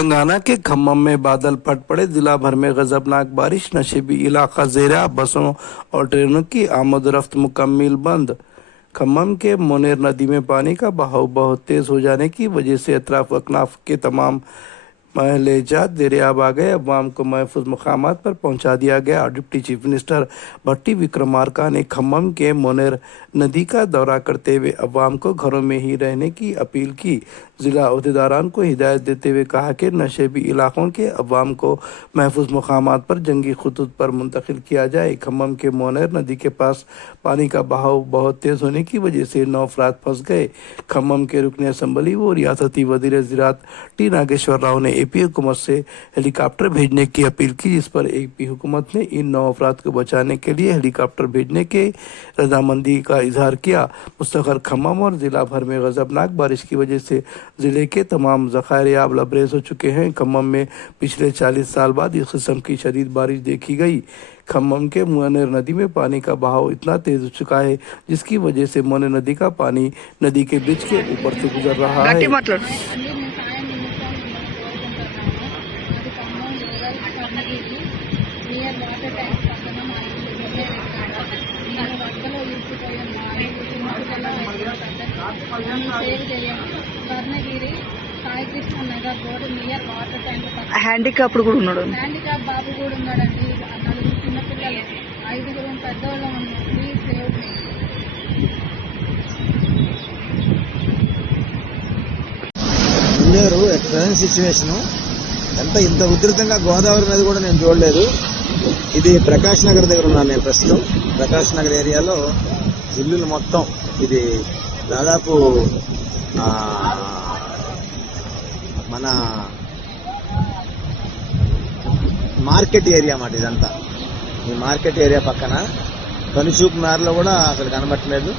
तेलंगाना के खम्मम में बादल फट पड़े। जिला भर में गजबनाक बारिश, नशेबी इलाका ज़ेरा, बसों और ट्रेनों की आमद रफ्त मुकम्मल बंद। खम्मम के मोनेर नदी में पानी का बहाव बहुत तेज हो जाने की वजह से अतराफ अकनाफ के तमाम महलेजात दरियाब आ गए। अवाम को महफूज मकामात पर पहुंचा दिया गया। डिप्टी चीफ मिनिस्टर भट्टी विक्रमार्का ने खम्मम के मोनेर नदी का दौरा करते हुए अवाम को घरों में ही रहने की अपील की। ज़िला अहदेदारान को हिदायत देते हुए कहा कि नशेबी इलाकों के अवाम को महफूज मकामात पर जंगी खतूत पर मुंतकिल किया जाए। खम्मम के मोनेर नदी के पास पानी का बहाव बहुत तेज़ होने की वजह से 9 अफराद फंस गए। खम्मम के रुकन असम्बली व रियासती वज़ीर ज़राअत टी नागेश्वर राव ने एपी हुकूमत से हेलीकॉप्टर भेजने की अपील की, जिस पर एपी हुकूमत ने इन 9 अफराद को बचाने के लिए हेलीकॉप्टर भेजने के रजामंदी का इजहार किया। मुस्तक़र खम्मम और ज़िला भर में गजबनाक बारिश की वजह से ज़िले के तमाम ज़खायर आब लबरेज हो चुके हैं। खम्मम में पिछले 40 साल बाद इस किस्म की शदीद बारिश देखी गई। खम्मम के मोनेर नदी में पानी का बहाव इतना तेज हो चुका है जिसकी वजह से मोनेर नदी का पानी नदी के बीच के ऊपर से गुजर रहा है। హ్యాండిక్యాప్డ్ కూడా ఉన్నాడు. హ్యాండిక్యాప్ బాబు కూడా ఉన్నాడండి. 4 చిన్నపిల్లలు, 5 పెద్దవాళ్ళు ఉన్నారు. Please save me. ముందేరు ప్రజెంట్ సిచ్యువేషన్ ఎంత ఇంత ఉధృతంగా గోదావరి నది కూడా నేను చూడలేదు. ఇది ప్రకాష్ నగర్ దగ్గర ఉన్నాను నేను ప్రస్తుతం. ప్రకాష్ నగర్ ఏరియాలో ఇల్లులు మొత్తం ఇది దాదాపు మన మార్కెట్ ఏరియా అన్నమాట. ఇదంతా ఈ మార్కెట్ ఏరియా పక్కన కనుచూపు మేరలో కూడా అసలు కనబట్టలేదు.